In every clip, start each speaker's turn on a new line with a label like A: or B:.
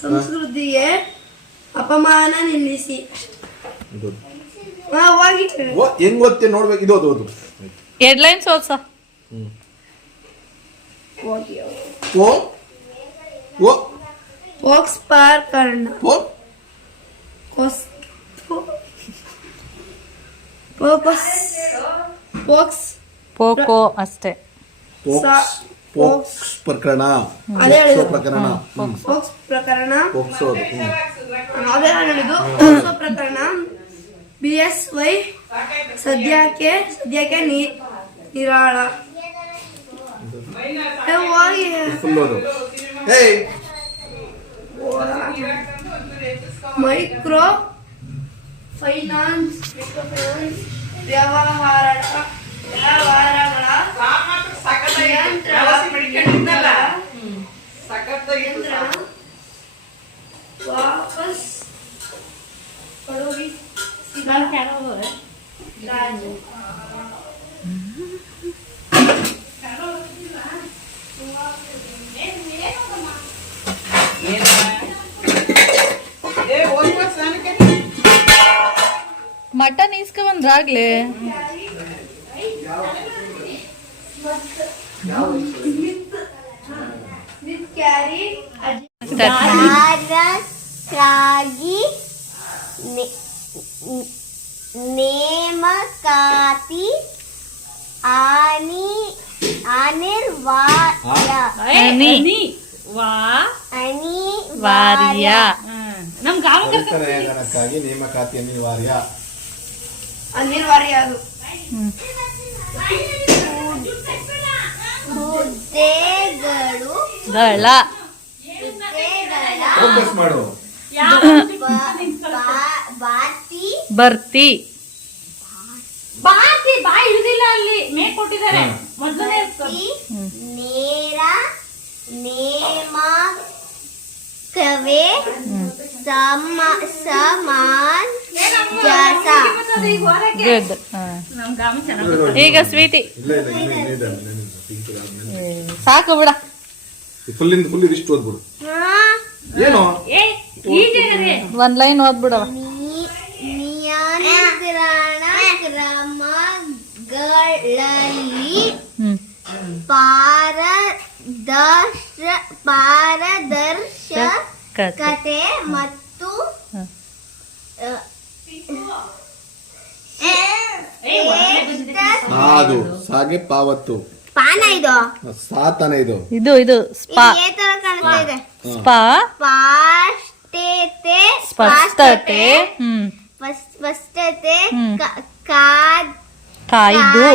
A: ಸಂಸ್ಕೃತಿಗೆ ಅಪಮಾನ ನಿಲ್ಲಿಸಿ.
B: ಓ ಹೆಂಗ್ ಗೊತ್ತೆ ನೋಡ್ಬೇಕು? ಇದು ಓದು ಓದು.
C: ಹೆಡ್ಲೈನ್ಸ್ ಓದ್ಸ.
A: ಹೋಗಿ
B: ಓ ಕರ್ಣ
A: ಪೋಕ್ಸ್ ಫೋಕ್ಸ್
B: ಓ.
A: ಕೋಸ್ ಪೋಕಸ್ ಪೋಕ್ಸ್
C: ಪೋಕೋ ಅಷ್ಟೇ.
B: ಪೋಕ್ಸ್. ಪೋಕ್ಸ್ ಪ್ರಕರಣ.
A: ಅದೇ
B: ಪೋಕ್ಸೋ. ಪ್ರಕರಣ.
A: ಪೋಕ್ಸ್ ಪ್ರಕರಣ.
B: ಪೋಕ್ಸೋ ಅದೇ.
A: ಹೇಳಿದ್ದು. ಪೋಕ್ಸೋ ಪ್ರಕರಣ. ಬಿ ಎಸ್ ವೈ ಸದ್ಯಕ್ಕೆ ಸದ್ಯಕ್ಕೆ ನೀ ನಿರಾಳ. ಹೋಗಿ. ಮೈಕ್ರೋ ಫೈನಾನ್ಸ್ ವ್ಯವಹಾರ ವ್ಯವಹಾರಗಳ
D: ನೆ- ನೆ- ನೇಮಕಾತಿ ಆನಿ ಅನಿರ್ವಾರ್ಯ
B: ನೇಮಕಾತಿ ಅನಿವಾರ್ಯ.
A: ಅನಿವಾರ್ಯ ಅದು.
D: ಹುದ್ದೆಗಳು.
C: ಗಳ
D: ಹುದ್ದೆಗಳ.
B: ಫೋಕಸ್ ಮಾಡು.
D: ಬಾ- ಬಾತಿ.
C: ಬರ್ತಿ.
E: ಬಾತಿ ಬಾಯಿ ಇಳಿದಿಲ್ಲ ಅಲ್ಲಿ. ಮೇ ಕೊಟ್ಟಿದ್ದಾರೆ. ಮೊದಲನೇ
D: ನೇರ ನೇರ ನೇಮಕವೇ ಸಮ ಸಮಾನ್ ಜಾಸ.
C: ಗುಡ್ ಈಗ ಸ್ವೀಟಿ. ಸಾಕು ಬಿಡ.
B: ಫುಲ್ ಇಂದ ಫುಲ್ ಇದಿಷ್ಟು ಓದ್ಬಿಡು.
D: ಹಾ.
B: ಏನು?
C: ಒಂದ್ ಲೈನ್ ಓದ್ಬಿಡವ
D: ನಿಯಂತ್ರಣ ಕ್ರಮಗಳಲ್ಲಿ
C: ಹ್ಮ್.
D: ಪಾರದರ್ಶ ಪಾರದರ್ಶಕತೆ ಮತ್ತು
B: ಅದು ಸಾಗೆ ಪಾವತ್ತು.
D: ಪಾನ ಇದು?
B: ಸಾತನ ಇದು.
C: ಇದು ಇದು ಸ್ಪಾ. ಸ್ಪಾ.
D: ಸ್ಪಷ್ಟತೆ
C: ಸ್ಪಷ್ಟತೆ
D: ಸ್ಪಷ್ಟತೆ
C: ಕಾಯ್ದು.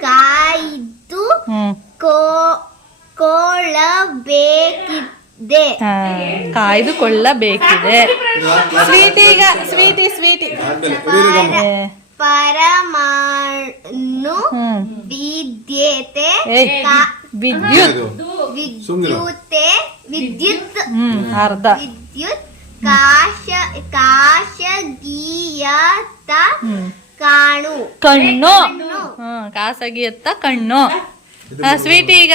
D: ಕಾಯ್ದು
C: ಕೋಳಬೇಕಿತ್ತು. ಕಾಯ್ದುಕೊಳ್ಳಬೇಕಿದೆ. ಸ್ವೀಟ್ ಈಗ ಸ್ವೀಟಿ ಸ್ವೀಟಿ.
D: ಪರಮಾಣು ವಿದ್ಯತೆ
C: ವಿದ್ಯುತ್.
D: ವಿದ್ಯುತೆ ವಿದ್ಯುತ್.
C: ಅರ್ಧ.
D: ವಿದ್ಯುತ್ ಕಾಶ ಕಾಶಗೀಯತ ಕಾಣು.
C: ಕಣ್ಣು. ಹ್ಮ್ ಖಾಸಗಿ ಕಣ್ಣು. ಸ್ವೀಟಿ ಈಗ.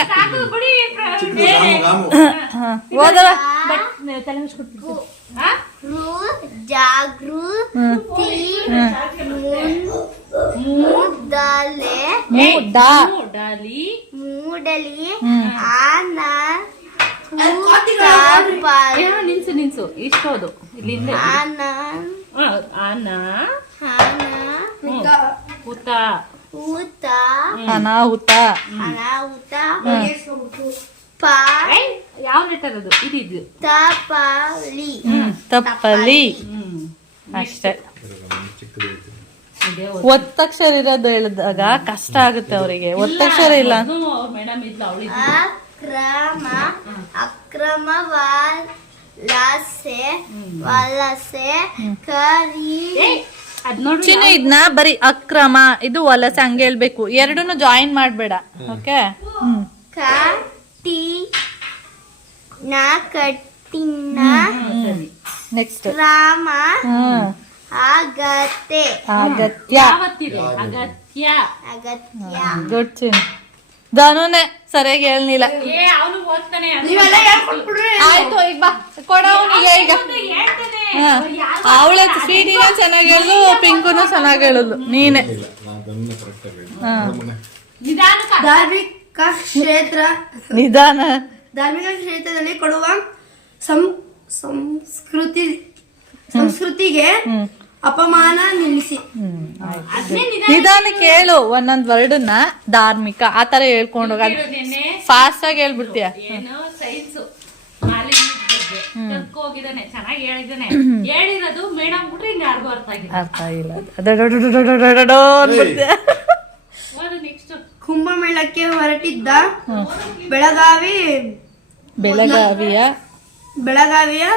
C: ಓದವ
D: ಜಾಗೃತಿ ಮೂಡಲೆ ಮೂಡಲಿ.
C: ಹ್ಮ್.
D: ಆನ
E: ನಿನ್ಸು ನಿನ್ಸು ಇಷ್ಟೋದು. ಇಲ್ಲಿಂದ.
D: ಆನ.
E: ಆನ. ಆನ.
D: ಊತ
C: ಅನಾಹುತ.
D: ಅನಾಹುತ. ಪ
E: ಯಾವ ಲೆಟರ್ ಅದು? ಇದಿದು
D: ತಪಲಿ
C: ತಪ್ಪಲಿ.
E: ಹ್ಮ್.
C: ಅಷ್ಟೇ. ಒತ್ತಕ್ಷರ ಇರೋದು ಹೇಳಿದಾಗ ಕಷ್ಟ ಆಗುತ್ತೆ ಅವರಿಗೆ. ಒತ್ತಕ್ಷರ ಇಲ್ಲ
E: ಮೇಡಮ್
D: ಅಕ್ರಮ ಅಕ್ರಮ ವಲಸೆ ವಲಸೆ ಕರಿ
C: ಚಿನ್ನು ಇದನ್ನ ಬರೀ ಅಕ್ರಮ. ಇದು ವಲಸೆ ಹಂಗೆ ಹೇಳ್ಬೇಕು. ಎರಡೂನು ಜಾಯಿನ್ ಮಾಡ್ಬೇಡ. ಓಕೆ
D: ಕಟ್ಟಿನ
C: ನೆಕ್ಸ್ಟ್
D: ರಾಮ
C: ಆಗತ್ತೆ
D: ಅಗತ್ಯ.
C: ಅಗತ್ಯ.
E: ಅಗತ್ಯ.
C: ಗುಡ್ ಚಿನ್ ಧನುನೇ ಸರಿಯಾಗಿ ಹೇಳ್ನಿಲ್ಲ. ಆಯ್ತು ಈಗ ಬಾ. ಕೊಡ ಅವನಿಗೆ ಈಗ. ಅವಳ ಸೀನಿನ ಚೆನ್ನಾಗಿ ಹೇಳುದು ಪಿಂಕುನು ಚೆನ್ನಾಗಿ ಹೇಳುದು. ನೀನೆ.
A: ಧಾರ್ಮಿಕ ಕ್ಷೇತ್ರ
C: ನಿಧಾನ.
A: ಧಾರ್ಮಿಕ ಕ್ಷೇತ್ರದಲ್ಲಿ ಕೊಡುವ ಸಂಸ್ಕೃತಿ ಸಂಸ್ಕೃತಿಗೆ ಅಪಮಾನ ನಿಲ್ಲಿಸಿ.
C: ನಿಧಾನ ಕೇಳು ಒಂದೊಂದ್ ವರ್ಡನ್ನ ಧಾರ್ಮಿಕ ಆ ತರ ಹೇಳ್ಕೊಂಡು ಫಾಸ್ಟ್ ಆಗಿ ಹೇಳ್ಬಿಡ್ತೀಯ?
E: ಸೈನ್ಸ್ ಅರ್ಥ ಆಗಿಲ್ಲ
A: ಕುಂಭಮೇಳಕ್ಕೆ ಹೊರಟಿದ್ದ ಬೆಳಗಾವಿ
C: ಬೆಳಗಾವಿಯ
A: ಬೆಳಗಾವಿಯ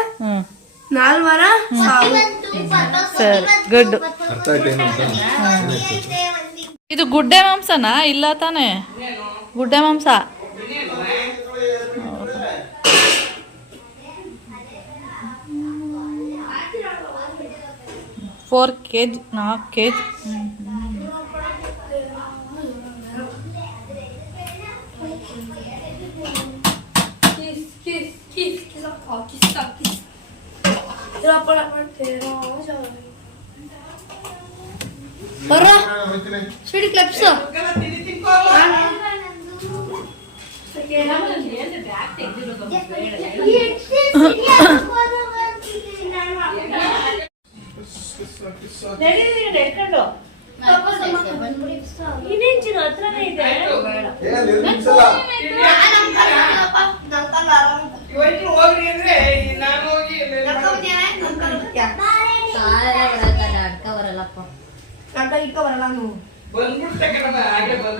A: ನಾಲ್ವರ ಸಾವು
C: ಸರಿ ಗುಡ್
D: ಅರ್ಥ ಆಯ್ತು ಅಂತ.
C: ಇದು ಗುಡ್ಡೆ ಮಾಂಸನಾ? ಇಲ್ಲ ತಾನೆ. ಗುಡ್ಡೆ ಮಾಂಸ. ಫೋರ್ ಕೆ ಜಿ ನಾಲ್ಕು K G
A: Troppo la
E: porterò. ಬರ್ರ ಸಿಡಿ ಕ್ಲಪ್ಸ್ ಇನ್ನೇನ್ ಚಿನ್ನ ಹತ್ರನೇ ಇದೆ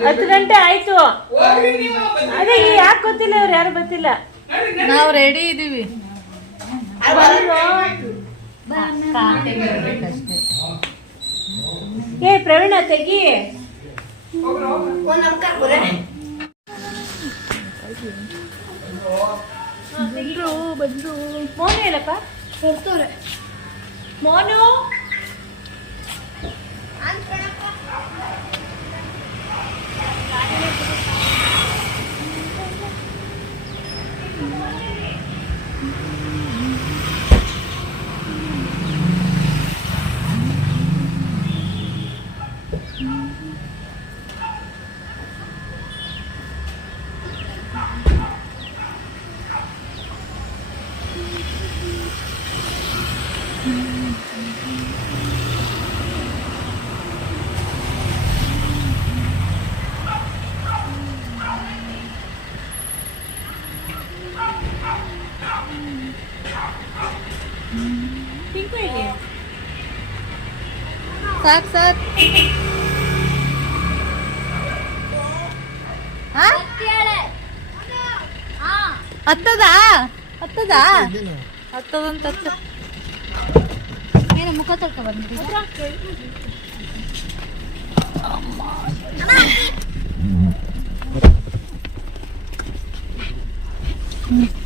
E: ಹತ್ತು ಗಂಟೆ ಆಯ್ತು. ಅದೇ ಯಾಕೆ ಗೊತ್ತಿಲ್ಲ ಇವ್ರು ಯಾರು ಗೊತ್ತಿಲ್ಲ.
C: ನಾವು ರೆಡಿ ಇದೀವಿ.
E: ಏ ಪ್ರವೀಣ ತೆಗಿ. ಮೋನು ಹೇಳಪ್ಪ ಮೋನು?
C: ಸಾಕು ಸರ್. ಹತ್ತದಾ? ಹತ್ತದಾ? ಹತ್ತದಂತ ಹತ್ತ ಏನು
F: ಮುಖ ತರ್ಕ ಬಂದ್ರಿ
G: Mm-hmm.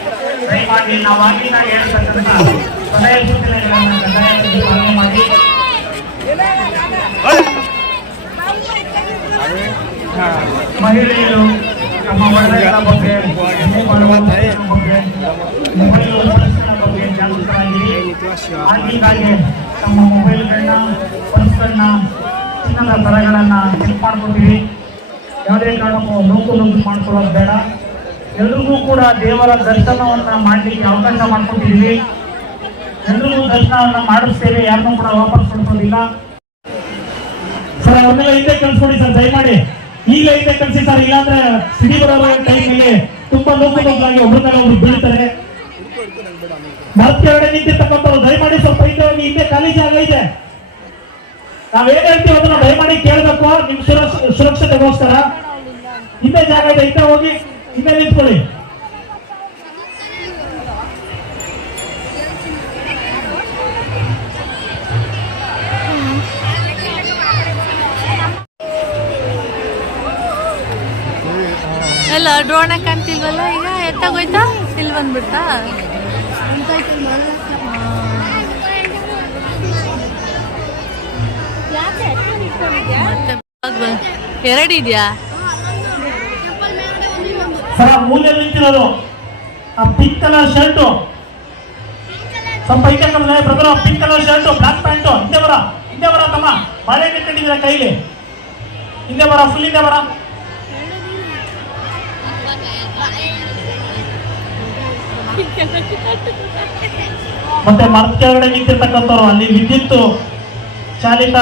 G: ನಾವು ಆಗಿನ ಹೇಳ್ತಕ್ಕಂಥ ಸೂಚನೆಗಳನ್ನು ಕಡ್ಡಾಯವಾಗಿ ಮಾಡಿ ಮಹಿಳೆಯರು ತಮ್ಮ ಒಡವೆಗಳ ಬಗ್ಗೆ ಮೊಬೈಲ್ ಬಗ್ಗೆ ಆಗಿಗಾಗಿ ತಮ್ಮ ಮೊಬೈಲ್ಗಳನ್ನ ಪರ್ಸ್ಗಳನ್ನ ಚಿನ್ನದ ಸರಗಳನ್ನ ಹೆಲ್ಪ್ ಮಾಡ್ಕೊತೀವಿ ಯಾವುದೇ ಕಾರಣಕ್ಕೂ ನೂಕು ನೋಕು ಮಾಡ್ಕೊಳ್ಳೋದು ಬೇಡ ಎಲ್ರಿಗೂ ಕೂಡ ದೇವರ ದರ್ಶನವನ್ನ ಮಾಡಲಿಕ್ಕೆ ಅವಕಾಶ ಮಾಡ್ಕೊಟ್ಟಿದ್ದೀವಿ. ಎಲ್ರಿಗೂ ದರ್ಶನವನ್ನ ಮಾಡಿಸ್ತೇವೆ ಯಾರನ್ನೂ ಕೂಡ ವಾಪಸ್ ಕೊಡ್ಸೋದಿಲ್ಲ. ಸರ್ ಅವ್ರನ್ನೆಲ್ಲ ಹಿಂದೆ ಕಳ್ಸ್ಕೊಡಿ ಸರ್, ದಯಮಾಡಿ. ಈಗ ಹಿಂದೆ ಕಳ್ಸಿ ಸರ್, ಇಲ್ಲಾಂದ್ರೆ ಸಿಡಿ ಬರೋ ಟೈಮಲ್ಲಿ ತುಂಬಾ ನೋವಾಗಿ ಒಬ್ರ ಮೇಲೆ ಒಬ್ರು ಬೀಳ್ತಾರೆ. ಮತ್ತೆರಡೆ ನಿಂತಿರ್ತಕ್ಕಂಥವ್ರು, ದಯಮಾಡಿ ಸ್ವಲ್ಪ ಹಿಂದೆ ಹೋಗಿ ಹಿಂದೆ ಖಾಲಿ ಜಾಗ ಇದೆ. ನಾವೇನ್ ಹೇಳ್ತೀವಿ ಅದನ್ನ ದಯಮಾಡಿ ಕೇಳಬೇಕು ನಿಮ್ ಸುರಕ್ಷ ಸುರಕ್ಷತೆಗೋಸ್ಕರ. ಹಿಂದೆ ಜಾಗ ಇದೆ ಹಿಂದೆ ಹೋಗಿ. ಹಿಂದೆ ನಿಂತ್ಕೊಳ್ಳಿ
C: ಡ್ರೋಣ ಕಾಣ್ತಿಲ್ವಲ್ಲ ಈಗ? ಎತ್ತಾಗೋಯ್ತಾ ಇಲ್ಲಿ ಬಂದ್ಬಿಡ್ತಾ? ಮತ್ತೆ ಎರಡಿದ್ಯಾ
G: ಸರ್, ಮೂಲೆಯಲ್ಲಿ ನಿಂತಿರೋದು. ಆ ಪಿಂಕ್ ಕಲರ್ ಶರ್ಟು ಸ್ವಲ್ಪ ಕಡೆ brother pink colour shirt black pant ಹಿಂದೆ ಬರ ಹಿಂದೆ ಬರ ತಮ್ಮ. ಬಾಳೆ ಇಟ್ಕೊಂಡಿದ್ದೀರ ಕೈಲಿ? ಹಿಂದೆ ಬರ ಫುಲ್ ಹಿಂದೆ ಬರ. ಮತ್ತೆ ಮರದ ಕೆಳಗಡೆ ನಿಂತಿರ್ತಕ್ಕಂಥವ್ರು, ಅಲ್ಲಿ ವಿದ್ಯುತ್ ಚಾಲಿತ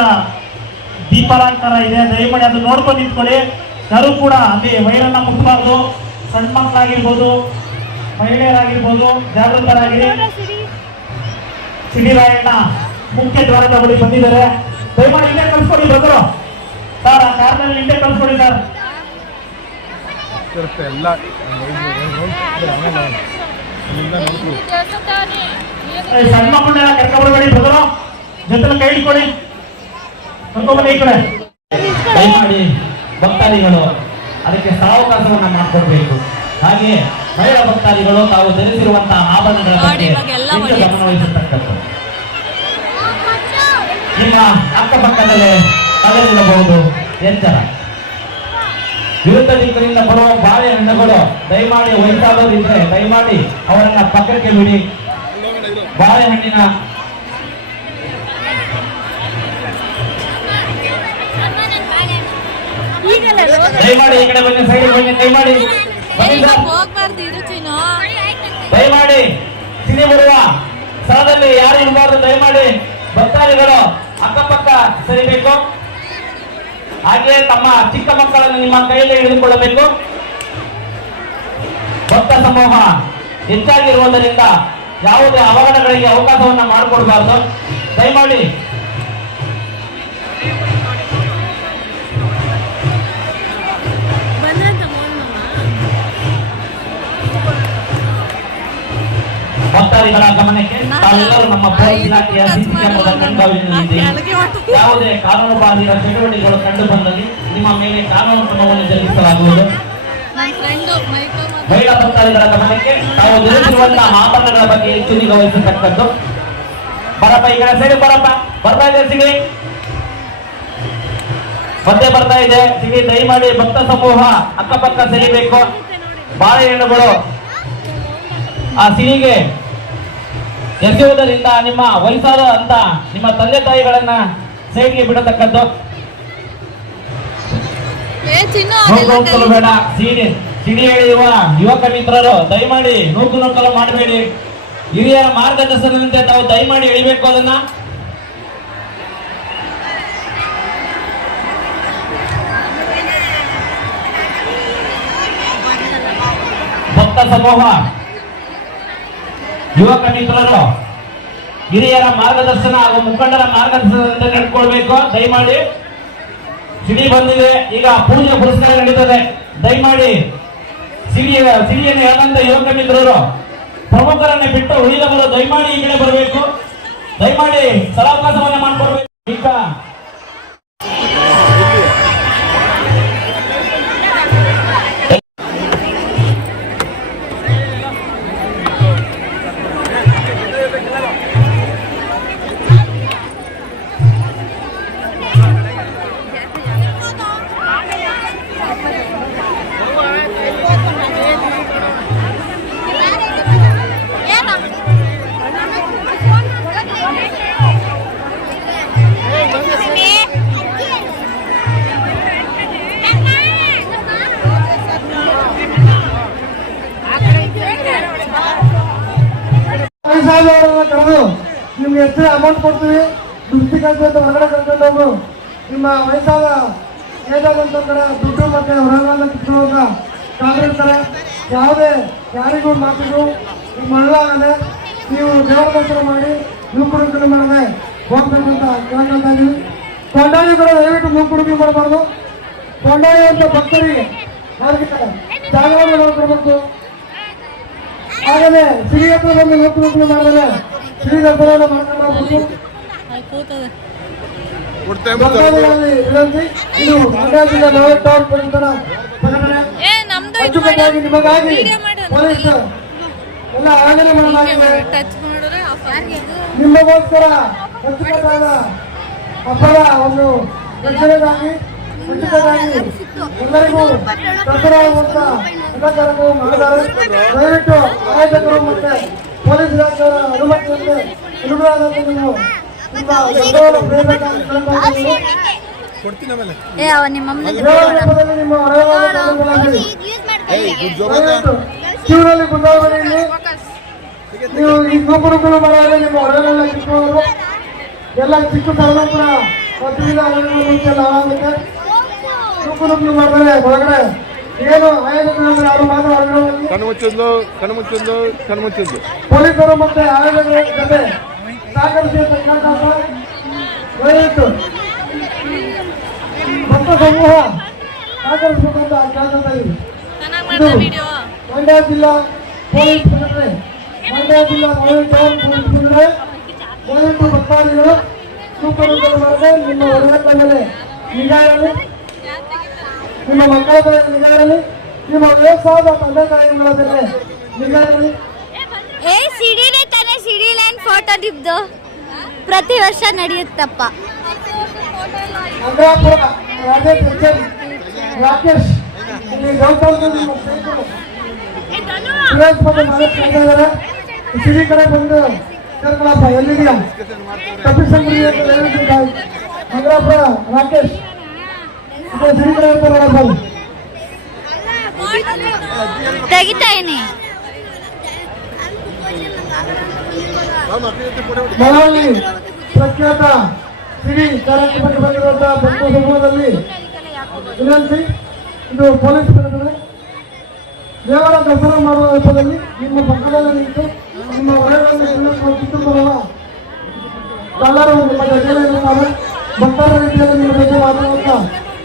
G: ದೀಪಾಲಂಕಾರ ಇದೆ. ದಯಮಾಡಿ ಅದು ನೋಡ್ಕೊಂಡು ನಿಂತ್ಕೊಳ್ಳಿ. ಯಾರು ಕೂಡ ಅಲ್ಲಿ ವೈರನ್ನ ಮುಟ್ಟಬಾರ್ದು ಸಣ್ಣ ಮಕ್ಕಳಾಗಿರ್ಬೋದು ಮಹಿಳೆಯರಾಗಿರ್ಬೋದು ಜಾಗೃತರಾಗಿರಿ. ಸಿಡಿರಾಯಣ್ಣ ಮುಖ್ಯ ದ್ವಾರದ ಬಳಿ ಬಂದಿದ್ದಾರೆ. ದಯಮಾಡಿ ಹಿಂದೆ ಕಳ್ಸ್ಕೊಡಿ ಬಂದರು ಸರ್ ಆ ಕಾರ್ನಲ್ಲಿ ಹಿಂದೆ ಕಳ್ಸ್ಕೊಡಿ ಸರ್.
B: ಎಲ್ಲ
G: ಸಣ್ಣ ಮಕ್ಕಳನ್ನೆಲ್ಲ ಕರ್ಕೊಂಡ್ಬಿಡಬೇಡಿ ಬ್ರದರು. ಜೊತೆ ಕೈ ಹಿಡ್ಕೊಳ್ಳಿ. ಕರ್ಕೊಂಡ್ಬನ್ನಿ ಈ ಕಡೆ.
H: ದಯಮಾಡಿ ಭಕ್ತಾದಿಗಳು ಅದಕ್ಕೆ ಸಾವಕಾಶವನ್ನ ಮಾಡಿಕೊಡ್ಬೇಕು. ಹಾಗೆ ಮಹಿಳಾ ಭಕ್ತಾದಿಗಳು ತಾವು ಧರಿಸಿರುವಂತಹ ಆಭರಣಗಳ ಬಗ್ಗೆ
C: ಇವಾಗ ಎಲ್ಲ
H: ಹೆಚ್ಚು
C: ಒಳ್ಳೆ-
H: ಗಮನ ವಹಿಸತಕ್ಕದ್ದು ನಿಮ್ಮ ಅಕ್ಕಪಕ್ಕದಲ್ಲೇ ತಲೆದಿರಬಹುದು ಎಚ್ಚರ ವಿರುದ್ಧ ದಿಕ್ಕಿನಿಂದ ಬರುವ ಬಾಳೆಹಣ್ಣುಗಳು ದಯಮಾಡಿ ವಯಸ್ಸಾದವರು ಇದ್ರೆ ದಯಮಾಡಿ ಅವರನ್ನ ಪಕ್ಕಕ್ಕೆ ಬಿಡಿ. ಬಾಳೆಹಣ್ಣಿನ ದಯಮಾಡಿ ಈ ಕಡೆ ಬನ್ನಿ ಸೈಡ್ ಬನ್ನಿ ದಯಮಾಡಿ. ಬನ್ನಿ ಸರ್.
C: ಹೋಗ್ಬಾರ್ದು ಇರು ಚೀನು.
H: ದಯಮಾಡಿ ಸಿನಿ ಬರುವ ಸ್ಥಳದಲ್ಲಿ ಯಾರು ಇರಬಾರ್ದು ದಯಮಾಡಿ ಭಕ್ತಾದಿಗಳು ಅಕ್ಕಪಕ್ಕ ಸರಿಬೇಕು. ಹಾಗೆ ತಮ್ಮ ಚಿಕ್ಕ ಮಕ್ಕಳನ್ನು ನಿಮ್ಮ ಕೈಯಲ್ಲಿ ಹಿಡಿದುಕೊಳ್ಳಬೇಕು. ಭಕ್ತ ಸಮೂಹ ಹೆಚ್ಚಾಗಿರುವುದರಿಂದ ಯಾವುದೇ ಅವಘಡಗಳಿಗೆ ಅವಕಾಶವನ್ನ ಮಾಡಿಕೊಡ್ಬಾರ್ದು. ದಯಮಾಡಿ ಭಕ್ತಾದಿಗಳ ಗಮನಕ್ಕೆ ತಾವೆಲ್ಲರೂ ನಮ್ಮ ಪೊಲೀಸ್ ಇಲಾಖೆಯ ಕಣ್ಗಾವಲಿನಲ್ಲಿದ್ದೀರಿ ಯಾವುದೇ ಕಾನೂನು ಬಾಹಿರ ಚಟುವಟಿಕೆಗಳು ಕಂಡು ಬಂದಲ್ಲಿ ನಿಮ್ಮ ಮೇಲೆ ಕಾನೂನು ಕ್ರಮವನ್ನು ಜರುಗಿಸಲಾಗುವುದು. ಮಹಿಳಾ ಭಕ್ತಾದಿಗಳ ಗಮನಕ್ಕೆ ತಾವು ಧರಿಸಿರುವಂತಹ ಆಭರಣಗಳ ಬಗ್ಗೆ ಹೆಚ್ಚು ನಿಗಾ ವಹಿಸತಕ್ಕದ್ದು ಬರಪ್ಪ ಈಗ ಸರಿ ಬರಪ್ಪ. ಬರ್ತಾ ಇದೆ ಸಿಗಿ ಮತ್ತೆ ಬರ್ತಾ ಇದೆ ಸಿಗಿ ದಯಮಾಡಿ ಭಕ್ತ ಸಮೂಹ ಅಕ್ಕಪಕ್ಕ ಸೆಳಿಬೇಕು ಬಾಳೆಹಣ್ಣುಗಳು ಆ ಸಿಹಿಗೆ ಎಸೆಯುವುದರಿಂದ ನಿಮ್ಮ ವಯಸ್ಸಾದ ಅಂತ ನಿಮ್ಮ ತಂದೆ ತಾಯಿಗಳನ್ನ ಸೈಡ್ಗೆ ಬಿಡತಕ್ಕದ್ದು. ಬೇಡ ಸಿಡಿ ಸಿಡಿ ಎಳೆಯುವ ಯುವಕ ಮಿತ್ರರು ದಯಮಾಡಿ ನೂಕು ನೂಕಲು ಮಾಡಬೇಡಿ. ಹಿರಿಯರ ಮಾರ್ಗದರ್ಶನದಂತೆ ತಾವು ದಯಮಾಡಿ ಎಳಿಬೇಕು ಅದನ್ನ. ಭಕ್ತ ಸಮೂಹ ಯುವಕ ಮಿತ್ರರು, ಹಿರಿಯರ ಮಾರ್ಗದರ್ಶನ ಹಾಗೂ ಮುಖಂಡರ ಮಾರ್ಗದರ್ಶನದಂತೆ ನಡ್ಕೊಳ್ಬೇಕು ದಯಮಾಡಿ ಸಿಡಿ ಬಂದಿದೆ. ಈಗ ಪೂಜೆ ಪುರಸ್ಕಾರ ನಡೀತದೆ. ದಯಮಾಡಿ ಸಿಡಿಯ ಸಿಡಿಯನ್ನು ಹೇಳಂತ ಯುವಕ ಮಿತ್ರರು, ಪ್ರಮುಖರನ್ನ ಬಿಟ್ಟು ಉಳಿದವರು ದಯಮಾಡಿ ಈ ಕಡೆ ಬರಬೇಕು. ದಯಮಾಡಿ ಸ್ಥಳಾವಕಾಶವನ್ನ ಮಾಡ್ಕೊಡ್ಬೇಕು. ಈಗ
I: ಕೊಂಡಾಳಿಗಳು ದಯವಿಟ್ಟು ನೂಕುಡುಕಿ ಮಾಡಬಾರ್ದು. ಕೊಂಡಾಳಿ ಅಂತ ಭಕ್ತರಿಗೆ ಜಾಗವನ್ನು ನೋಡ್ಕೊಡ್ಬೇಕು ಆಗಲೇ ಸಿರಿಯ ಹತ್ರ ಬಂದು ನೂಕುಡುಕಿ ಮಾಡಿದ್ರೆ ಸಿರಿ ಮಾಡ್ಕೊಂಡು ವಿನಂತಿ ಇದು ಮಂಡ್ಯ ಜಿಲ್ಲೆ ಅಚ್ಚುಕಟ್ಟಾಗಿ ನಿಮಗಾಗಿ ಪೊಲೀಸ್ ಎಲ್ಲ ಆಯೋಜನೆ ಮಾಡಲಾಗಿದೆ. ನಿಮಗೋಸ್ಕರ ಅಚ್ಚುಕಟ್ಟಾದ ಹಬ್ಬದ ಒಂದು ರಕ್ಷಣೆಗಾಗಿ ಅಚ್ಚುಕಟ್ಟಾಗಿ ಎಲ್ಲರಿಗೂ ಎಲ್ಲ ಕಾರ್ಯಕ್ರಮ ಮಾಡಿದ್ದಾರೆ ದಯವಿಟ್ಟು ಆಯೋಜಕರು ಮತ್ತೆ ಪೊಲೀಸ್ ಇಲಾಖೆಯವರ ಅನುಮತಿಯಂತೆ ನೀವು ನಿಮ್ಮ
B: ಹೊರಗಡೆ.
D: ಏ ಅವ ನಿಮ್ಮ
I: ನಿಮ್ಮ ನೀವು ಈ ನಿಮ್ಮ ಹೊರಗೆಲ್ಲ ಕಿತ್ಕೊಳ್ಳೋದು ಎಲ್ಲ ಚಿಕ್ಕ ಒಳಗಡೆ. ಏನು ಆಯೋಜಕರು ಯಾರು ಮಾತ್ರ ಹೊರಗಡೆ ಹೋಗಿ
B: ಕಣ್ಣು ಮುಚ್ಚಿದ್ಲು ಕಣ್ಣು ಮುಚ್ಚಿದ್ಲು ಕಣ್ಣು ಮುಚ್ಚಿದ್ಲು
I: ಪೊಲೀಸರು ಮತ್ತೆ ಆಯೋಜಕರ ಜೊತೆ ದಯವಿಟ್ಟು. ಭಕ್ತ ಸಮೂಹ ಕೇಳ್ಕೊಂತ ಇದ್ದೀವಿ ಮಂಡ್ಯ ಜಿಲ್ಲಾ ಪೊಲೀಸ್ ಮಂಡ್ಯ ಜಿಲ್ಲಾ ಪೊಲೀಸ್ ದಯವಿಟ್ಟು ಭಕ್ತಾದಿಗಳು ಸೂಪರ್ ಮಾಡದೆ ನಿಮ್ಮ ಮೇಲೆ ನಿಗಾ ಇರಲಿ ನಿಮ್ಮ ಮಕ್ಕಳ ಮೇಲೆ ನಿಗಾ ಇರಲಿ ನಿಮ್ಮ ವಯಸ್ಸಾದ ತಂದೆ ತಾಯಿಗಳ ಮೇಲೆ ನಿಗಾ ಇರಲಿ
D: ಏ ಸಿಡಿಲೇ ತಾನೇ ಸಿಡಿ ಲೈನ್ ಫೋಟೋ ಪ್ರತಿ ವರ್ಷ ನಡೆಯುತ್ತಪ್ಪ.
I: ರಾಕೇಶ್ ಇಲ್ಲಿ ಗೌತಮ್ ನಿಮ್ಮ ಸ್ನೇಹಿತರು. ಸುರೇಶ್ ಮತ್ತು ಮಹೇಶ್ ಇದ್ದಾರೆ. ಸಿಡಿ ಕಡೆ ಬಂದು ಸೇರ್ಕೊಳಪ್ಪ ಎಲ್ಲಿದೆಯಾ ದಯವಿಟ್ಟು ಅಂದ್ರಾಪುರ ರಾಕೇಶ್. ಇರ್ತಾರೆ ನೋಡಪ್ಪ ಮಳವಳ್ಳಿ ಪ್ರಖ್ಯಾತ ಸಿರಿ ಕಾರ್ಯಕ್ರಮಕ್ಕೆ ಬಂದಿರುವಂತಹ ಸಮೂಹದಲ್ಲಿ. ವಿನಂತಿ ಇದು ಪೊಲೀಸ್ ದೇವರ ದರ್ಶನ ಮಾಡುವ ರೂಪದಲ್ಲಿ ನಿಮ್ಮ ಪಕ್ಕದಲ್ಲಿ ನಿಂತು ನಿಮ್ಮ ಹೊರೆಗಳನ್ನು ಕಿತ್ತುಕೊಳ್ಳುವ ಕಳ್ಳರು ನಿಮ್ಮ ಜೊತೆಯಲ್ಲಿ ಇರುತ್ತಾರೆ ಭಕ್ತರ ರೀತಿಯಲ್ಲಿ ನಿಮ್ಮ ಜೊತೆ ಮಾತನಾಡುತ್ತಾ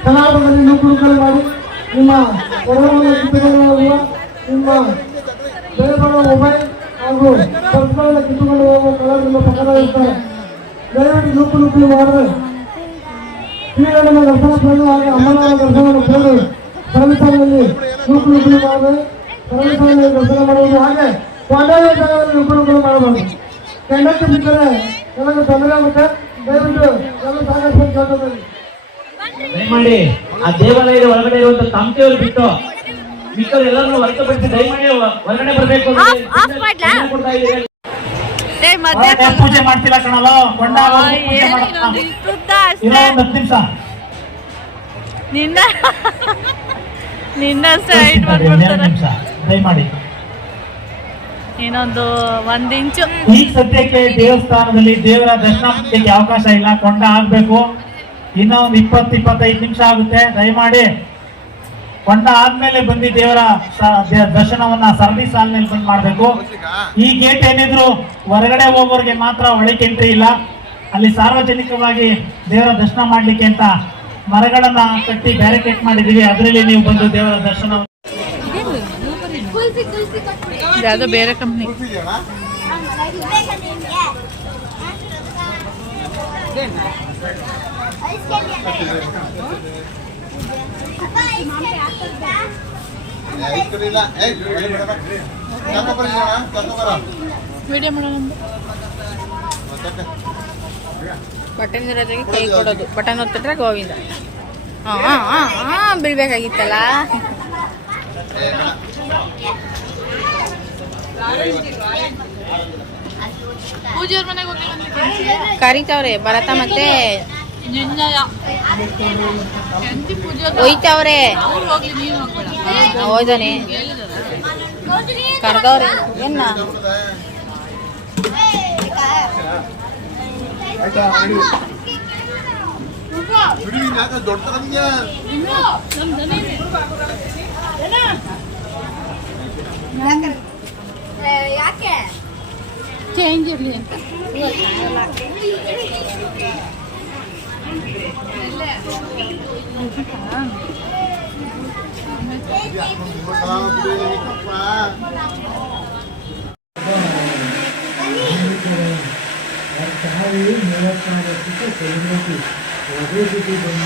I: ಕನ್ನಡದಲ್ಲಿ ನೂಕುನುಕಲು ಮಾಡಿ ನಿಮ್ಮ ಹೊರೆಗಳನ್ನು ಕಿತ್ತುಕೊಳ್ಳುವ ನಿಮ್ಮ ಬೆಲೆಬಾಳುವ ಮೊಬೈಲ್ ಹಾಗೂ ಪರ್ಸ್ಗಳನ್ನು ಕಿತ್ತುಕೊಂಡು ಹೋಗುವ ಕಳ್ಳರು ನಿಮ್ಮ ಪಕ್ಕದಲ್ಲಿ ಇರ್ತಾರೆ ದಯವಿಟ್ಟು ನೂಕು ನೂಕು ಮಾಡಿದ್ರೆ ಶ್ರೀಗಳನ್ನು ದರ್ಶನ ಪಡೆದು ಹಾಗೆ ಅಮ್ಮನವರ ದರ್ಶನವನ್ನು ಪಡೆದು ಸರಳಿಸಾಲಿನಲ್ಲಿ ನೂಕು ನೂಕು ಮಾಡಿದ್ರೆ ಸರಳಿಸಾಲಿನಲ್ಲಿ ದರ್ಶನ ಮಾಡುವುದು ಹಾಗೆ ಕೊಂಡಾಯ ಜಾಗದಲ್ಲಿ ನೂಕು ಮಾಡಬಾರ್ದು ಕೆಂಡಕ್ಕೆ ಬಿದ್ದರೆ ಎಲ್ಲರಿಗೂ ತೊಂದರೆ ಆಗುತ್ತೆ. ದಯವಿಟ್ಟು ಎಲ್ಲ ಸಾಕಷ್ಟು ಕೇಳ್ಕೊತೀನಿ
H: ದಯಮಾಡಿ ಆ ದೇವಾಲಯದ ಒಳಗಡೆ ಇರುವಂತ ತಮಟೆಯವರು ಬಿಟ್ಟು ಮಿಕ್ಕರು ಎಲ್ಲರನ್ನು ಹೊರತುಪಡಿಸಿ ದಯಮಾಡಿ ಹೊರಗಡೆ ಬರಬೇಕು ಪೂಜೆ ಮಾಡ್ತಿಲ್ಲ ಕಣಲ್ಲ ಕೊಂಡ ಒಂದು ಹತ್ತು ನಿಮಿಷ.
C: ನಿನ್ನ ನಿನ್ನ ಸೈಡ್ ಮಾಡ್ಬಿಡ್ತಾರೆ
H: ದಯಮಾಡಿ
C: ಇನ್ನೊಂದು ಒಂದ್ ಇಂಚು.
H: ಸದ್ಯಕ್ಕೆ ದೇವಸ್ಥಾನದಲ್ಲಿ ದೇವರ ದರ್ಶನ ಮಾಡ್ಲಿಕ್ಕೆ ಅವಕಾಶ ಇಲ್ಲ, ಕೊಂಡ ಆಗ್ಬೇಕು. ಇನ್ನೂ ಒಂದು ಇಪ್ಪತ್ತು, ಇಪ್ಪತ್ತೈದು ನಿಮಿಷ ಆಗುತ್ತೆ. ದಯಮಾಡಿ ಕೊಂಡ ಆದ್ಮೇಲೆ ಬಂದು ದೇವರ ದರ್ಶನವನ್ನ ಸರದಿ ಸಾಲಿನಲ್ಲಿ ಬಂದ್ ಮಾಡ್ಬೇಕು. ಈ ಗೇಟ್ ಏನಿದ್ರು ಹೊರಗಡೆ ಹೋಗೋರಿಗೆ ಮಾತ್ರ ಒಳಗೆ ಎಂಟ್ರಿ ಇಲ್ಲ. ಅಲ್ಲಿ ಸಾರ್ವಜನಿಕವಾಗಿ ದೇವರ ದರ್ಶನ ಮಾಡ್ಲಿಕ್ಕೆ ಅಂತ ಮರಗಳನ್ನ ಕಟ್ಟಿ ಬ್ಯಾರಿಕೇಡ್ ಮಾಡಿದೀವಿ ಅದರಲ್ಲಿ ನೀವು ಬಂದು ದೇವರ ದರ್ಶನ
C: ಯಾವ್ದೋ ಬೇರೆ ಕಂಪ್ನಿ
J: ಬಟನ್ ಇರೋದ್ರಿಗೆ ಕೈ ಕೊಡೋದು. ಬಟನ್ ಒತ್ತಿಟ್ರೆ ಗೋವಿಂದ. ಹಾ ಹಾ ಹಾ ಬೀಳ್ಬೇಕಾಗಿತ್ತಲ್ಲ
C: ಪೂಜೆಯವ್ರ ಮನೆಗೆ ಹೋಗಿ
J: ಕರಿತಾವ್ರೆ ಭರತ ಮತ್ತೆ
C: ಪೂಜೆ
J: ಒಯ್ತಾವ್ರೆ ಹೋಯ್ದಾನೆ ಕರ್ದವ್ರೆ ಏನ
B: ದೊಡ್ಡ
D: ಯಾಕೆ
J: ಚೇಂಜ್ ಇರಲಿ ಅಂತ
E: ಅದೆಲ್ಲ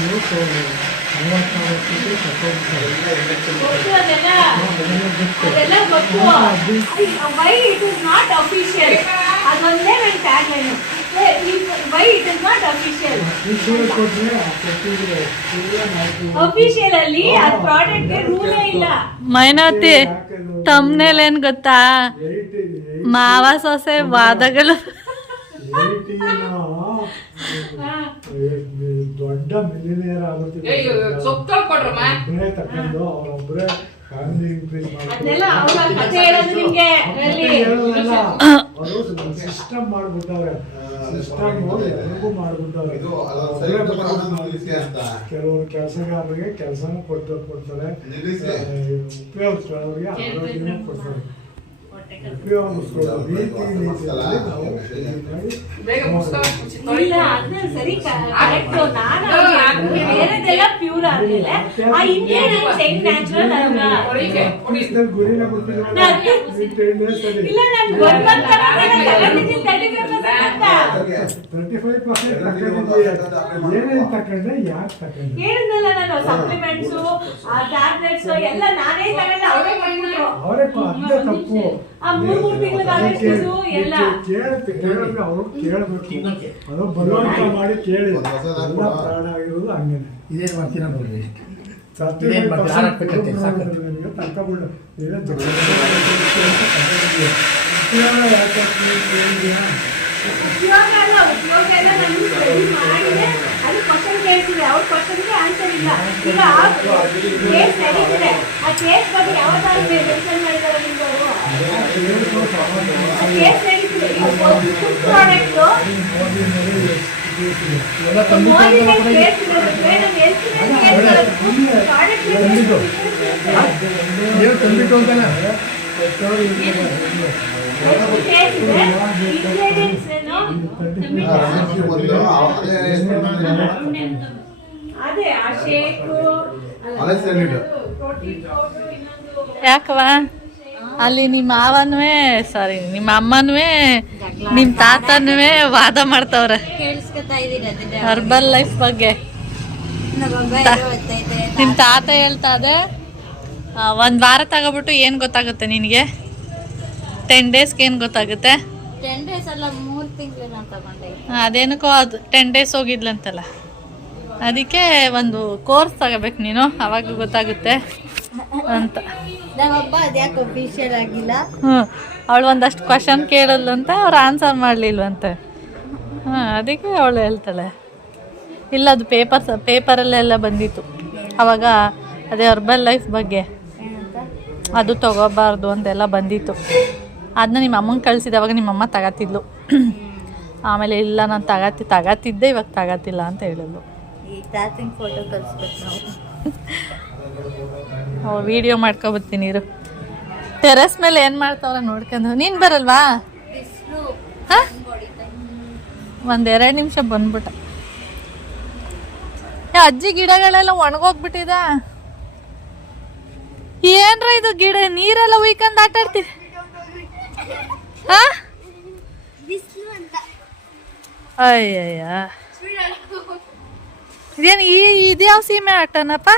E: ಗೊತ್ತು ವೈ ಇಟ್ ಇಸ್ ನಾಟ್ ಅದೊಂದೇ
C: ಮೈನತಿ ಏನ್ ಗೊತ್ತಾ ಮಾವ ಸೊಸೆ ವಾದಗಳು
K: ದೊಡ್ಡ ಮಿಲಿನಿಯರ್ ಆಗುತ್ತಿದ್ದಾರೆ ಒಬ್ಬರೇ ತಕೊಂಡು ಅವರೊಬ್ಬರೇ ಫ್ಯಾಮಿಲಿ ಇನ್ಕ್ರೀಸ್
E: ಅದನ್ನೆಲ್ಲ ಅವ್ರ ಕಥೆ ಹೇಳೋದು ನಿಮ್ಗೆ ಅಲ್ಲಿ
K: ಅವರು ಸಿಸ್ಟಮ್ ಮಾಡ್ಬಿಟ್ಟವ್ರೆ. ಸಿಸ್ಟಮ್ ಎಲ್ಲರಿಗೂ ಮಾಡ್ಬಿಟ್ಟವ್ರೆ. ಕೆಲವರು ಕೆಲಸಗಾರರಿಗೆ ಕೆಲಸನೂ ಕೊಟ್ಟು ಕೊಡ್ತಾರೆ. ಉಪಯೋಗಿಸ್ಕೊಳ್ಳೋರಿಗೆ ಆರೋಗ್ಯನೂ ಕೊಡ್ತಾರೆ. ಉಪಯೋಗಿಸ್ಕೊಳ್ಳೋ ರೀತಿ ಗುರಿನ ಗೊತ್ತಿಲ್ಲ ಟ್ವೆಂಟಿ ಫೈವ್ ಪರ್ಸೆಂಟ್ ತಗೊಂಡಿದ್ದೀಯ ಏನೇನು ತಕೊಂಡೆ ಯಾಕೆ ತಕೊಂಡೆ
E: ಹೇಳಿದ್ನಲ್ಲ ನಾನು ಸಪ್ಲಿಮೆಂಟ್ಸ್ ಟ್ಯಾಬ್ಲೆಟ್ಸ್ ಎಲ್ಲ ನಾನೇ ತಗೊಂಡೆ ಅವರೇ ಮಾಡಿದ್ರು
K: ಅವರೇ ಅದೇ ತಪ್ಪು.
E: ಆ ಮೂರು ಮೂರು ತಿಂಗಳ ಎಲ್ಲ.
K: ಕೇಳ್ತೆ ಕೇಳಿದ್ರೆ ಅವರು ಕೇಳಬೇಕು. ಅದು ಬಲವಂತ ಮಾಡಿ ಕೇಳಿ ಪ್ರಾಣ ಆಗಿರೋದು ಹಂಗೇನೆ.
L: ಇದೇನು ಮಾಡ್ತೀರಾ.
K: ನಿಮಗೆ ತಕೊಂಡ್ಬಿಡು ದೊಡ್ಡ ಉಪಯೋಗ
E: ಅಲ್ಲ ಉಪಯೋಗ ಎಲ್ಲ ಆನ್ಸರ್ ಇಲ್ಲ ಈಗ ಕೇಸ್ ಬಗ್ಗೆ ಕೇಸ್ ಕೇಸ್ ಪ್ರಾಡಕ್ಟ್
L: ನೀವು
C: ಯಾಕವ ಅಲ್ಲಿ ನಿಮ್ಮ ಮಾವನ್ವೇ ಸಾರಿ ನಿಮ್ಮ ಅಮ್ಮನ್ವೇ, ನಿಮ್ಮ ತಾತನ್ವೇ ವಾದ ಮಾಡ್ತವ್ರೆ. ಹರ್ಬಲ್ ಲೈಫ್ ಬಗ್ಗೆ. ನಿಮ್ಮ ತಾತ ಹೇಳ್ತಾ ಇದೆ ಒಂದು ವಾರ ತಗೋಬಿಟ್ಟು ಏನು ಗೊತ್ತಾಗುತ್ತೆ ನಿನಗೆ? ಟೆನ್ ಡೇಸ್ಗೆ ಏನು ಗೊತ್ತಾಗುತ್ತೆ?
D: ಟೆನ್ ಡೇಸ್ ಅಲ್ಲ ಮೂರು ತಿಂಗಳು ತಗೊಂಡೆ
C: ಅದೇನಕ್ಕೋ ಅದು ಟೆನ್ ಡೇಸ್ ಹೋಗಿದ್ಲಂತಲ್ಲ. ಅದಕ್ಕೆ ಒಂದು ಕೋರ್ಸ್ ತಗೋಬೇಕು ನೀನು ಅವಾಗ ಗೊತ್ತಾಗುತ್ತೆ ಅಂತ.
D: ನಮ್ಮಪ್ಪ ಅದ್ಯಾಕೆ ಅಫಿಷಿಯಲ್ ಆಗಿಲ್ಲ.
C: ಹ್ಞೂ ಅವಳು ಒಂದಷ್ಟು ಕ್ವಶನ್ ಕೇಳಲ್ಲಂತ ಅವ್ರು ಆನ್ಸರ್ ಮಾಡಲಿಲ್ವಂತೆ. ಹಾಂ ಅದಕ್ಕೆ ಅವಳು ಹೇಳ್ತಾಳೆ. ಇಲ್ಲ ಅದು ಪೇಪರ್ಸ್ ಪೇಪರಲ್ಲೆಲ್ಲ ಬಂದಿತ್ತು. ಅವಾಗ ಅದೇ ಅರ್ಬಲ್ ಲೈಫ್ ಬಗ್ಗೆ. ಅದು ತಗೋಬಾರ್ದು ಅಂತೆಲ್ಲ ಬಂದಿತ್ತು. ಅದನ್ನ ನಿಮ್ಮ ಅಮ್ಮಂಗೆ ಕಳಿಸಿದವಾಗ ನಿಮ್ಮಮ್ಮ ತಗತ್ತಿದ್ಲು ಆಮೇಲೆ ಇಲ್ಲ ನಾನು ತಗತ್ತಿ ತಗತ್ತಿದ್ದೆ ಇವಾಗ ತಗತ್ತಿಲ್ಲ ಅಂತ ಹೇಳಿದ್ಲು.
D: ಫೋಟೋ ಕಳಿಸ್ಬೇಕು ನಾವು.
C: ವಿಡಿಯೋ ಮಾಡ್ಕೊಬರ್ತೀನಿ ಇರು. ಟೆರೆಸ್ ಮೇಲೆ ಏನು ಮಾಡ್ತಾವ್ರ ನೋಡ್ಕೊಂಡು. ನೀನು ಬರಲ್ವಾ? ಹಾಂ? ಎರಡು ನಿಮಿಷ ಬಂದ್ಬಿಟ್ಟ. ಏ, ಅಜ್ಜಿ ಗಿಡಗಳೆಲ್ಲ ಒಣಗೋಗ್ಬಿಟ್ಟಿದ. ಏನ್ರ ಇದು ಗಿಡ ನೀರೆಲ್ಲ ಉಯ್ಕೊಂಡು ಆಟಾಡ್ತೀವಿ ಅಯ್ಯಯ್ಯ. ಇದೇನು ಈ ಇದ್ಯಾವ ಸೀಮೆ ಆಟನಪ್ಪ?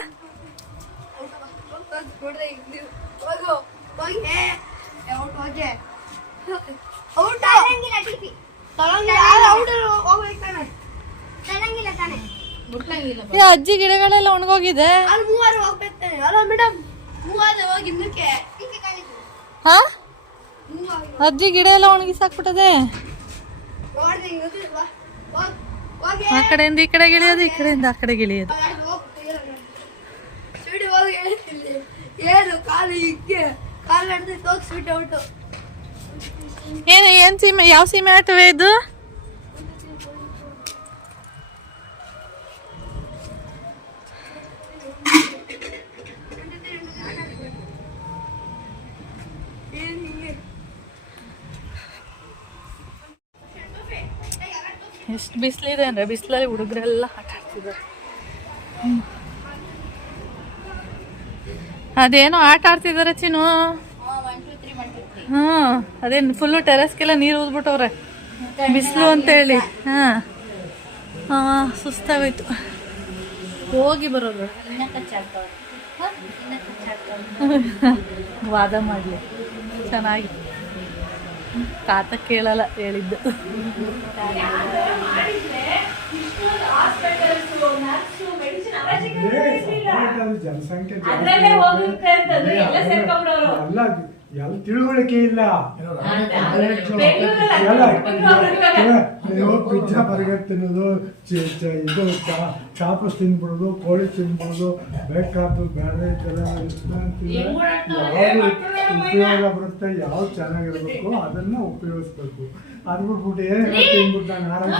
C: ಅಜ್ಜಿ ಗಿಡಗಳೆಲ್ಲ ಒಣಗೋಗಿದೆ. ಹಾ? ಅಜ್ಜಿ ಗಿಡ ಎಲ್ಲ ಒಣಗಿಸಾಕ್ಬಿಟ್ಟದೆ ಆ ಕಡೆಯಿಂದ ಈ ಕಡೆ ಗಿಳಿಯೋದು ಈ ಕಡೆಯಿಂದ ಆ ಕಡೆ ಗಿಳಿಯೋದು
A: ಏನು
C: ಏನ್ ಸೀಮೆ ಯಾವ ಸೀಮೆ ಆಟವೇ ಇದು? ಎಷ್ಟು ಬಿಸಿಲಿದೆ ಅಂದರೆ ಬಿಸಿಲಲ್ಲಿ ಹುಡುಗರೆಲ್ಲ ಆಟ ಆಡ್ತಿದ್ದಾರೆ. ಅದೇನೋ ಆಟ ಆಡ್ತಿದ್ದಾರೆ ಚಿನ್ನು? ಹ್ಞೂ ಅದೇನು ಫುಲ್ಲು ಟೆರೆಸ್ಗೆಲ್ಲ ನೀರು ಊದ್ಬಿಟ್ಟವ್ರೆ ಬಿಸಿಲು ಅಂತೇಳಿ. ಹಾಂ. ಹಾಂ ಸುಸ್ತಾಗೋಯ್ತು. ಹೋಗಿ ಬರೋದು. ವಾದ ಮಾಡಲಿ. ಚೆನ್ನಾಗಿ. ತಾತ ಕೇಳಲ್ಲ ಹೇಳಿದ್ದು.
K: ಜನಸಂಖ್ಯೆ
E: ಎಲ್ಲ
K: ತಿಳುವಳಿಕೆ ಇಲ್ಲ. ಪಿಜ್ಜಾ ಬರ್ಗರ್ ತಿನ್ನೋದು ಇದು ಚಾ- ಚಾಪಸ್ ತಿನ್ಬಿಡೋದು ಕೋಳಿ ತಿನ್ಬಿಡೋದು ಬೇಕಾದ್ರು ಬೇರೆ ಉಪಯೋಗ ಬರುತ್ತೆ ಯಾವ್ದು ಚೆನ್ನಾಗಿರ್ಬೇಕು ಅದನ್ನ ಉಪಯೋಗಿಸ್ಬೇಕು. ಅನ್ಬಿಟ್ಬಿಟ್ಟು ಏನ್ ಏನೇನೋ ತಿನ್ಬಿಟ್ಟು ನಾನು ಆರೋಗ್ಯ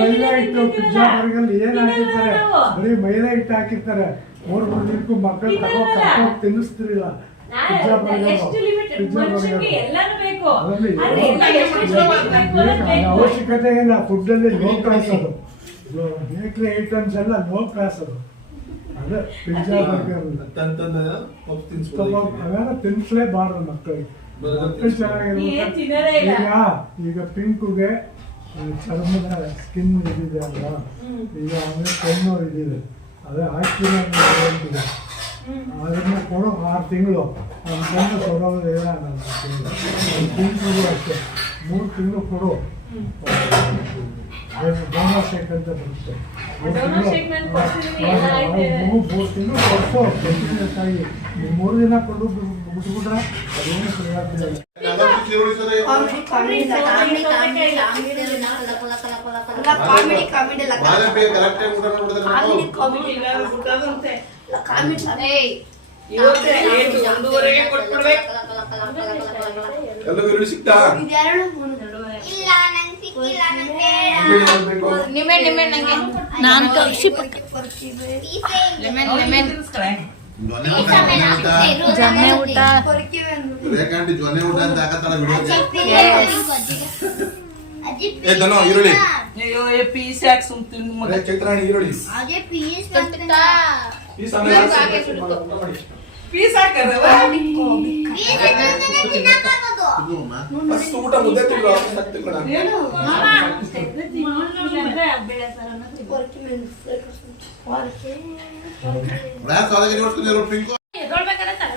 K: ಮೈದಾ ಹಿಟ್ಟು ಪಿಜ್ಜಾ ಬರ್ಗರ್ ಏನ್ ಹಾಕಿರ್ತಾರೆ? ಬರೀ ಮೈದಾ ಹಿಟ್ಟು ಹಾಕಿರ್ತಾರೆ. ಮೂರು ಮೂರು ದಿನಕ್ಕೂ ಮಕ್ಕಳು ತಗೋ ಕರ್ಕೊಂಡು ತಿನ್ನಿಸ್ತಿರಲಿಲ್ಲ. Pizza burger burger. ಅವಶ್ಯಕತೆ ಇಲ್ಲ ಫುಡ್ ಅಲ್ಲಿ ಲೋ ಕ್ಲಾಸ್ ಅದು ಬೇಕರಿ ಐಟಮ್ಸ್ ಎಲ್ಲ ಲೋ ಕ್ಲಾಸ್ ಅದು. ಅದೇ ಪಿಜ್ಜಾ ಬರ್ಗರ್ ಅವೆಲ್ಲ ತಿನ್ಸ್ಲೇಬಾರ್ದು ಮಕ್ಕಳಿಗೆ. ಈಗ ಪಿಂಕುಗೆ ಚರ್ಮದ ಸ್ಕಿನ್ ಇದಿದೆ ಅಲ್ವಾ? ಈಗ ಅವನಿಗೆ ಕಣ್ಣು ಇದಿದೆ. ಅದೇ ಹಾಕಿ ಅದನ್ನ ಕೊಡೋ ಆರು ತಿಂಗಳು. ಅವ್ನ ಕಣ್ಣು ಕೊಡೋದು ಏನಾಗಲ್ಲ ಪಿಂಕುಗೂ ಅಷ್ಟೇ. ಮೂರು ತಿಂಗಳು ಕೊಡು. ಡೋನಾ ಶೇಕ್ ಅಂತ ಬರುತ್ತೆ ಮೂರು ತಿಂಗಳು ಕಂಟಿನ್ಯೂಸ್ ಆಗಿ ದಿನ ಕೊಡು ಬಿಟ್ಬಿಟ್ರೆ ಅದೇನು
B: ಸಿಕ್ತಾ
A: ಮೂರು
D: ಇಲ್ಲ ನಂಗೆ ಸಿಕ್ಕಿಲ್ಲ ನಂಗೆ.
J: ನಿಮ್ಮೆ ನಿಮ್ಮೆ ನಂಗೆ
C: ನಾನು ಖುಷಿ
J: ಲೆಮನ್ ಲೆಮನ್.
C: ಜೊನ್ನೆ ಊಟ.
B: ಜೊನ್ನೆ ಊಟ ಅಂತ ಏ ದನೋ ಈರುಳ್ಳಿ.
J: ಅಯ್ಯೋ ಪೀಸ್ ಯಾಕೆ ಸುಮ್ ತಿಂದು
B: ಮಗ ಚೈತ್ರಾಣಿ ಈರುಳ್ಳಿ.
D: ಅದೇ ಪೀಸ್
J: ಪೀಸ್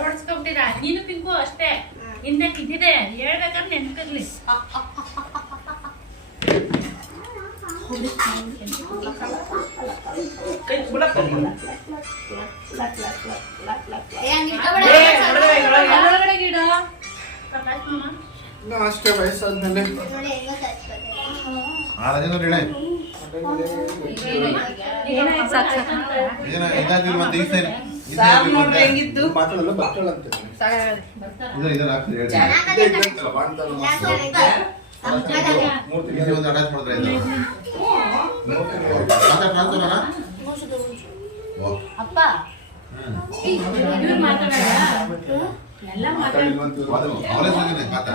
C: ಹೊಡ್ಸ್ಕೊಂಬಿಟ್ಟಿರ ನೀನು ಪಿಂಕು ಅಷ್ಟೇ. ಹಿಂದೆ ಇದ್ದಿದೆ ಹೇಳ್ಬೇಕಾದ್ರೆ ನೆನ್ಪಿರ್ಲಿ ಒಳಗಡೆ ಗಿಡ ಪ್ರಕಾಶ್ ಮಾಮ
B: ಅಷ್ಟೇ ವಯಸ್ಸಾದ್ಮೇಲೆ ಆರು ಜನ ಹೇಳಿ ಏನ ಇದಾಗಿಲ್ಲ ಮತ್ತೆ ಈ ಸೈಡ್ ಈ
J: ಸಾರ್
B: ಸೈಡ್
J: ನೋಡ್ರಿ ಹೆಂಗಿದ್ದು
B: ಮಾತಾಡಲ್ಲ ಬಕ್ಕಳಂತೆ ಇದನ್ನ ಇದನ್ನ ಹಾಕ್ತಾರೆ ಹೇಳಿ ಮೂರು ತಿಂಗಳು ಒಂದು ಅಟ್ಯಾಚ್ ಮಾಡಿದ್ರೆ
D: ಅಪ್ಪ.
C: ಮಾತಾಡ ಎಲ್ಲ
B: ಅವರೇ ಹೋಗಿದ್ದೆ ಮಾತಾ